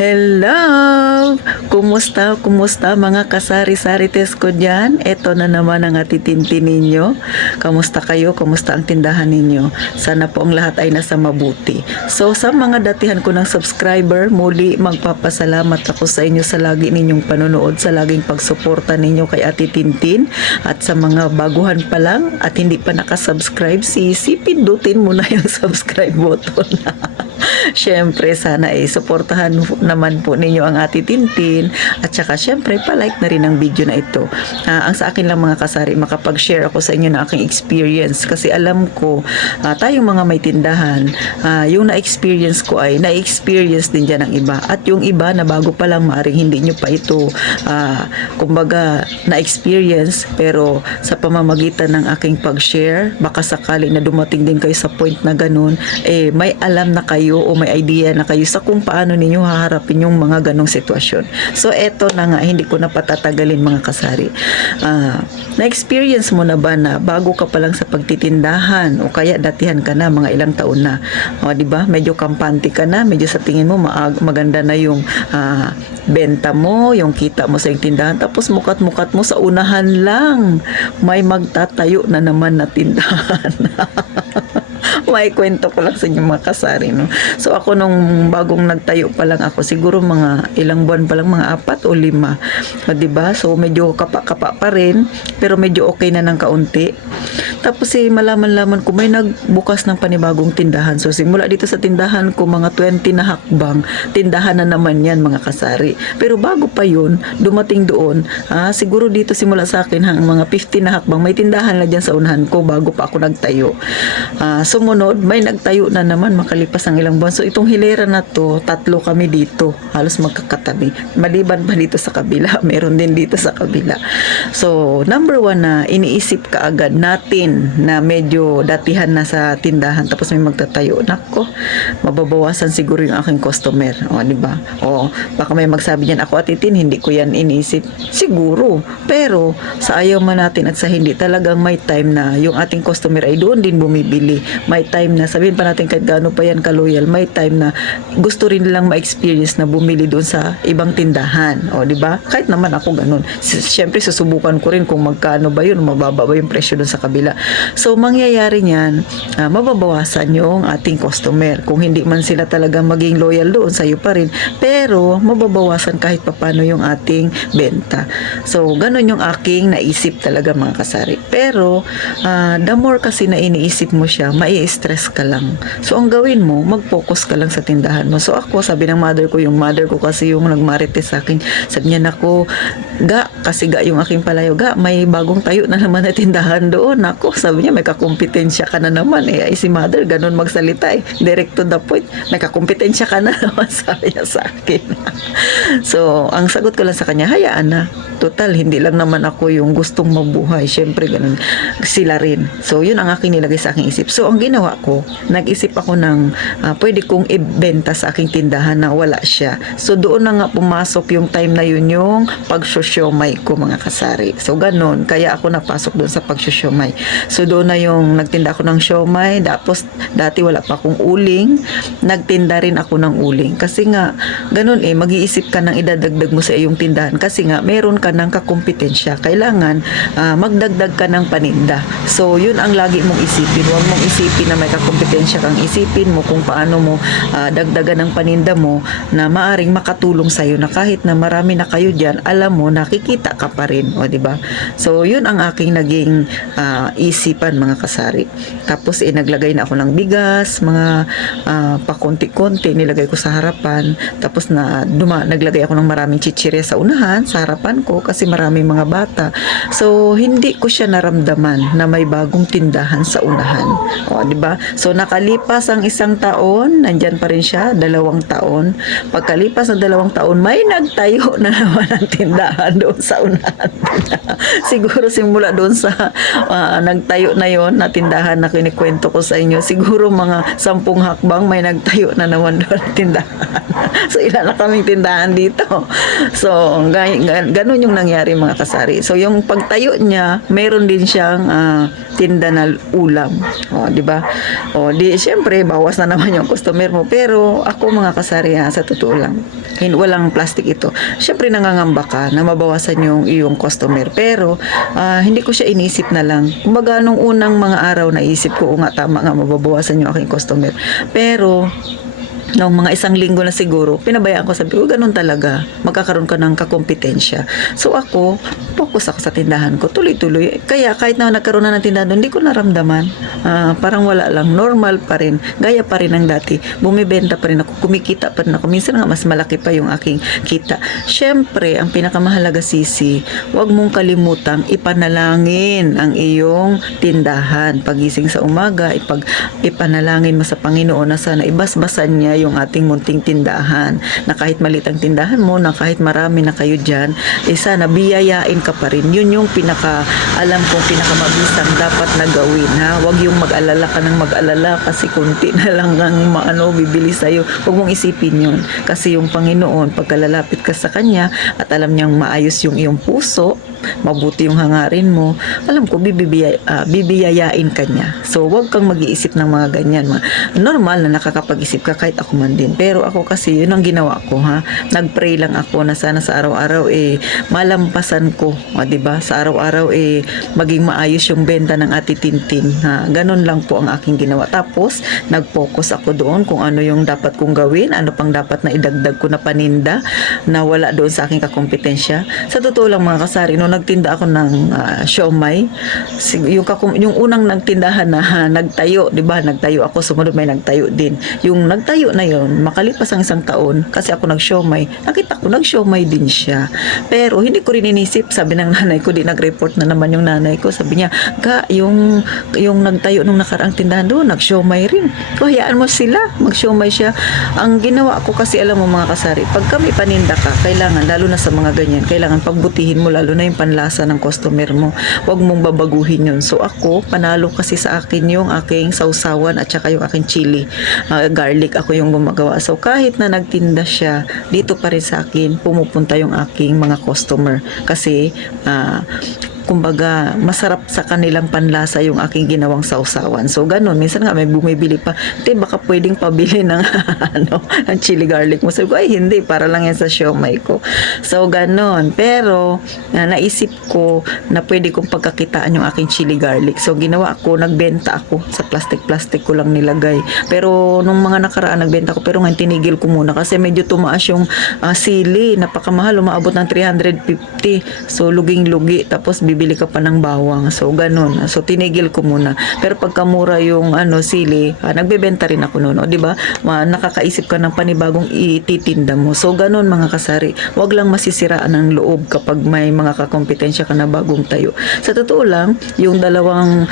Hello! Kumusta? Kumusta mga kasari-sarites ko dyan? Ito na naman ang atitinti ninyo. Kamusta kayo? Kamusta ang tindahan ninyo? Sana po ang lahat ay nasa mabuti. So sa mga datihan ko ng subscriber, muli magpapasalamat ako sa inyo sa lagi ninyong panonood, sa laging pagsuporta ninyo kay Ati Tintin. At sa mga baguhan pa lang at hindi pa nakasubscribe, pindutin mo na yung subscribe button. Syempre, sana suportahan naman po ninyo ang Ati Tintin at saka syempre pa-like na rin ang video na ito. Ang sa akin lang mga kasari, makapag-share ako sa inyo ng aking experience kasi alam ko tayong mga may tindahan, yung na-experience ko ay na-experience din dyan ng iba at yung iba na bago pa lang maaring hindi nyo pa ito kumbaga na-experience, pero sa pamamagitan ng aking pag-share baka sakali na dumating din kayo sa point na ganun, may alam na kayo o may idea na kayo sa kung paano ninyo haharapin yung mga ganong sitwasyon. So eto na nga, hindi ko na patatagalin mga kasari. Na-experience mo na ba na bago ka pa lang sa pagtitindahan o kaya datihan ka na mga ilang taon na, di ba? Medyo kampante ka na, medyo sa tingin mo maganda na yung benta mo, yung kita mo sa tindahan, tapos mukat-mukat mo sa unahan lang may magtatayo na naman na tindahan. May kwento ko lang sa inyo mga kasari, no? So ako nung bagong nagtayo pa lang ako, siguro mga ilang buwan pa lang, mga 4 o 5, diba? So medyo kapa-kapa pa rin, pero medyo okay na ng kaunti. Tapos malaman-laman ko may nagbukas ng panibagong tindahan. So simula dito sa tindahan ko, mga 20 na hakbang, tindahan na naman yan mga kasari. Pero bago pa yun, dumating doon, siguro dito simula sa akin mga 50 na hakbang, may tindahan na dyan sa unahan ko bago pa ako nagtayo. Sumunod, may nagtayo na naman makalipas ang ilang buwan. So itong hilera na to, 3 kami dito, halos magkakatabi. Maliban pa dito sa kabila, meron din dito sa kabila. So number 1 na iniisip kaagad natin na medyo datihan na sa tindahan tapos may magtatayo, nako, mababawasan siguro yung aking customer, di ba? Baka may magsabi niyan, ako Ati Tin, hindi ko yan iniisip. Siguro, pero sa ayaw man natin at sa hindi, talagang may time na yung ating customer ay doon din bumibili. May time na, sabihin pa natin kahit gaano pa yan ka-loyal, may time na gusto rin nilang ma-experience na bumili doon sa ibang tindahan, di ba? Kahit naman ako ganun. Siyempre susubukan ko rin kung magkano ba yun, mababa ba yung presyo doon sa kabila. So mangyayari niyan, mababawasan yung ating customer. Kung hindi man sila talaga maging loyal doon, sa'yo pa rin, pero mababawasan kahit papano yung ating benta. So ganun yung aking naisip talaga mga kasari. Pero the more kasi na iniisip mo siya, mai-stress ka lang. So ang gawin mo, mag-focus ka lang sa tindahan mo. So ako, sabi ng mother ko, yung mother ko kasi yung nagmarites sa akin, sabi niya, nako, kasi yung aking palayo, may bagong tayo na naman na tindahan doon. Nako, sabi niya, may kakumpetensya ka na naman. Ay si mother, ganun magsalita direct to the point, may kakumpetensya ka na naman, sabi niya sa akin. So ang sagot ko lang sa kanya, hayaan na. Total, hindi lang naman ako yung gustong mabuhay. Syempre, ganun. Sila rin. So, yun ang aking nilagay sa aking isip. So, ang ginawa ko, nag-isip ako ng pwede kong ibenta sa aking tindahan na wala siya. So, doon na nga pumasok yung time na yun, yung pagsusyomay ko, mga kasari. So, ganun. Kaya ako napasok doon sa pagsusyomay. So, doon na yung nagtinda ako ng syomay. Tapos, dati wala pa akong uling. Nagtinda rin ako ng uling. Kasi nga, ganun mag-iisip ka ng idadagdag mo sa iyong tindahan. Kasi nga, meron ka ng kakumpetensya, kailangan magdagdag ka ng paninda. So yun ang lagi mong isipin. Huwag mong isipin na may kakumpetensya kang, isipin mo kung paano mo dagdagan ng paninda mo na maaring makatulong sa'yo, na kahit na marami na kayo dyan, alam mo, nakikita ka pa rin, diba? So yun ang aking naging isipan mga kasari. Tapos naglagay na ako ng bigas, mga pakunti-kunti nilagay ko sa harapan. Tapos naglagay ako ng maraming chichirya sa unahan, sa harapan ko, kasi maraming mga bata. So hindi ko siya naramdaman na may bagong tindahan sa unahan, diba? So nakalipas ang 1 taon, nandyan pa rin siya, 2 taon. Pagkalipas ng 2 taon, may nagtayo na naman ang tindahan doon sa unahan. Siguro simula doon sa nagtayo na yon na tindahan na kinikwento ko sa inyo, siguro mga 10 hakbang may nagtayo na naman doon tindahan. So ilan na kaming tindahan dito. So ganun yung nangyari mga kasari. So yung pagtayo niya, meron din siyang tinda na ulam. Di ba? O di syempre bawas na naman yung customer mo. Pero ako mga kasari sa totoo lang, walang plastic ito. Syempre nangangamba ka na mabawasan yung iyong customer. Pero hindi ko siya inisip na lang. Kumbaga nung unang mga araw naisip ko, nga tama nga mababawasan yung aking customer. Pero noong mga isang linggo na siguro, pinabayaan ko, sabi ko, ganun talaga. Magkakaroon ka ng kakompetensya. So ako, focus ako sa tindahan ko, tuloy-tuloy. Kaya kahit na nagkaroon na ng tindahan doon, hindi ko naramdaman. Parang wala lang, normal pa rin. Gaya pa rin ng dati. Bumibenta pa rin ako, kumikita pa rin ako. Minsan nga mas malaki pa yung aking kita. Siyempre, ang pinakamahalaga sisi, huwag mong kalimutang ipanalangin ang iyong tindahan. Pagising sa umaga, ipanalangin mo sa Panginoon na sana ibasbasan niya yung ating munting tindahan, na kahit maliit ang tindahan mo, na kahit marami na kayo dyan, sana biyayain ka pa rin. Yun yung alam kong pinakamabisang dapat na gawin, ha? Huwag yung mag-alala ka ng mag-alala kasi kunti na lang ang bibili sa'yo. Huwag mong isipin yun. Kasi yung Panginoon, pagkalalapit ka sa Kanya at alam niyang maayos yung iyong puso, mabuti yung hangarin mo, alam ko bibiyayain ka niya. So huwag kang mag-iisip ng mga ganyan. Normal na nakakapag-isip ka, kahit ako man din. Pero ako kasi yun ang ginawa ko, ha. Nag-pray lang ako na sana sa araw-araw malampasan ko, di ba? Sa araw-araw maging maayos yung benta ng Ate Tintin, ha. Ganun lang po ang aking ginawa. Tapos nag-focus ako doon kung ano yung dapat kong gawin, ano pang dapat na idagdag ko na paninda na wala doon sa aking kakompetensya. Sa totoo lang mga kasari, no, nagtinda ako ng siomai. Yung unang nagtindahan na nagtayo, 'di ba? Nagtayo ako, sumunod may nagtayo din. Yung nagtayo na yon, makalipas ang isang taon, kasi ako nag-siomai, nakita ko nag-siomai din siya. Pero hindi ko rin inisip, sabi ng nanay ko, di nag-report na naman yung nanay ko. Sabi niya, yung nagtayo nung nakaraang tindahan doon, nag-siomai rin. So, hayaan mo sila, mag-siomai siya. Ang ginawa ko kasi, alam mo mga kasari, pag kami paninda ka, kailangan, lalo na sa mga ganyan, kailangan pagbutihin mo, lalo na yung panlasa ng customer mo. Huwag mong babaguhin yun. So ako, panalo kasi sa akin yung aking sausawan at saka yung aking chili. Garlic ako yung gumagawa. So kahit na nagtinda siya, dito pa rin sa akin pumupunta yung aking mga customer. Kasi kumbaga, masarap sa kanilang panlasa yung aking ginawang sausawan. So, ganun. Minsan nga, may bumibili pa. Baka pwedeng pabili ng, ng chili garlic mo. Sabi ko, ay, hindi. Para lang yan sa siomai ko. So, ganun. Pero, naisip ko na pwede kong pagkakitaan yung aking chili garlic. So, ginawa ko, nagbenta ako. Sa plastic ko lang nilagay. Pero, nung mga nakaraan, nagbenta ko. Pero ngayon, tinigil ko muna. Kasi medyo tumaas yung sili. Napakamahal. Umaabot ng 350. So, luging-lugi. Tapos, bibili ka pa ng bawang. So, ganun. So, tinigil ko muna. Pero pagka mura yung sili, nagbebenta rin ako noon. O, diba? Nakakaisip ka ng panibagong ititinda mo. So, ganun mga kasari. Huwag lang masisiraan ng loob kapag may mga kakompetensya ka na bagong tayo. Sa totoo lang, yung dalawang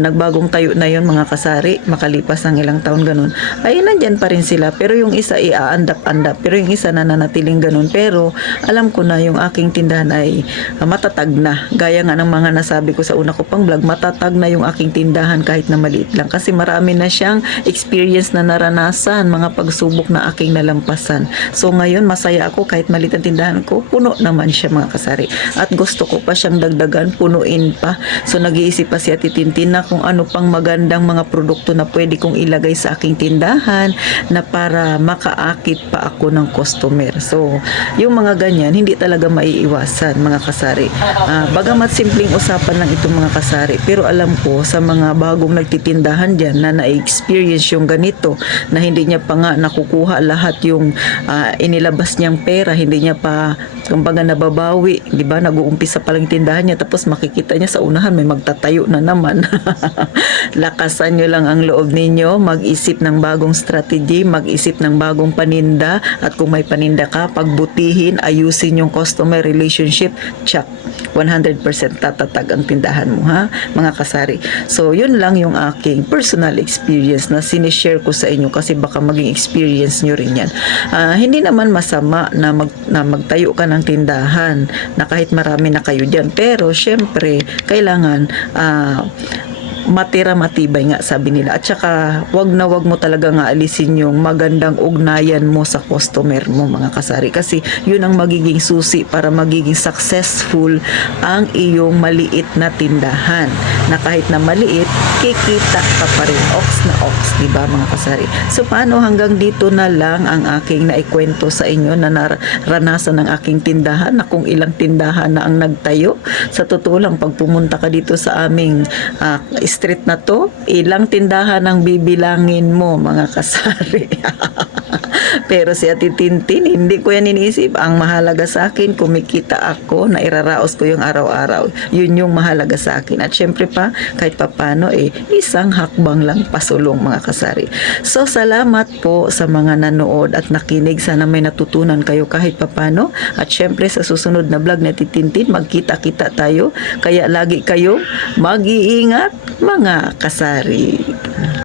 nagbagong tayo na yun mga kasari, makalipas ng ilang taon ganun, ay nandyan pa rin sila. Pero yung isa iaandap-andap. Pero yung isa nananatiling ganun. Pero alam ko na yung aking tindahan ay matatag na. Gaya nga ng mga nasabi ko sa una ko pang vlog, matatag na yung aking tindahan kahit na maliit lang. Kasi marami na siyang experience na naranasan, mga pagsubok na aking nalampasan. So ngayon, masaya ako kahit maliit ang tindahan ko, puno naman siya mga kasari. At gusto ko pa siyang dagdagan, punuin pa. So nag-iisip pa si Ate Tintin na kung ano pang magandang mga produkto na pwede kong ilagay sa aking tindahan na para makaakit pa ako ng customer. So, yung mga ganyan, hindi talaga maiiwasan mga kasari. Bagamat simpleng usapan lang itong mga kasari, pero alam ko sa mga bagong nagtitindahan dyan na na-experience yung ganito, na hindi niya pa nga nakukuha lahat yung inilabas niyang pera, hindi niya pa kumbaga nababawi, di ba? Nag-uumpisa pa lang tindahan niya, tapos makikita niya sa unahan may magtatayo na naman. Lakasan niyo lang ang loob ninyo, mag-isip ng bagong strategy, mag-isip ng bagong paninda, at kung may paninda ka, pagbutihin, ayusin yung customer relationship, check. 100% tatatag ang tindahan mo, ha, mga kasari. So, yun lang yung aking personal experience na sinishare ko sa inyo kasi baka maging experience nyo rin yan. Hindi naman masama na magtayo ka ng tindahan na kahit marami na kayo dyan. Pero, syempre, kailangan matira matibay nga sabi nila. At saka wag na wag mo talaga nga alisin yung magandang ugnayan mo sa customer mo mga kasari, kasi yun ang magiging susi para magiging successful ang iyong maliit na tindahan, na kahit na maliit kikita ka pa rin, ox na ox, di ba mga kasari? So paano, hanggang dito na lang ang aking naikwento sa inyo na naranasan ng aking tindahan, na kung ilang tindahan na ang nagtayo. Sa totoo lang, pag pumunta ka dito sa aming street na to, ilang tindahan ang bibilangin mo mga kasari. Pero si Ate Tintin, hindi ko yan iniisip. Ang mahalaga sa akin, kumikita ako, na iraraos ko yung araw-araw. Yun yung mahalaga sa akin. At syempre pa, kahit papano, isang hakbang lang pasulong mga kasari. So, salamat po sa mga nanood at nakinig. Sana may natutunan kayo kahit papano. At syempre, sa susunod na vlog na Ate Tintin, magkita-kita tayo. Kaya lagi kayo mag-iingat mga kasari.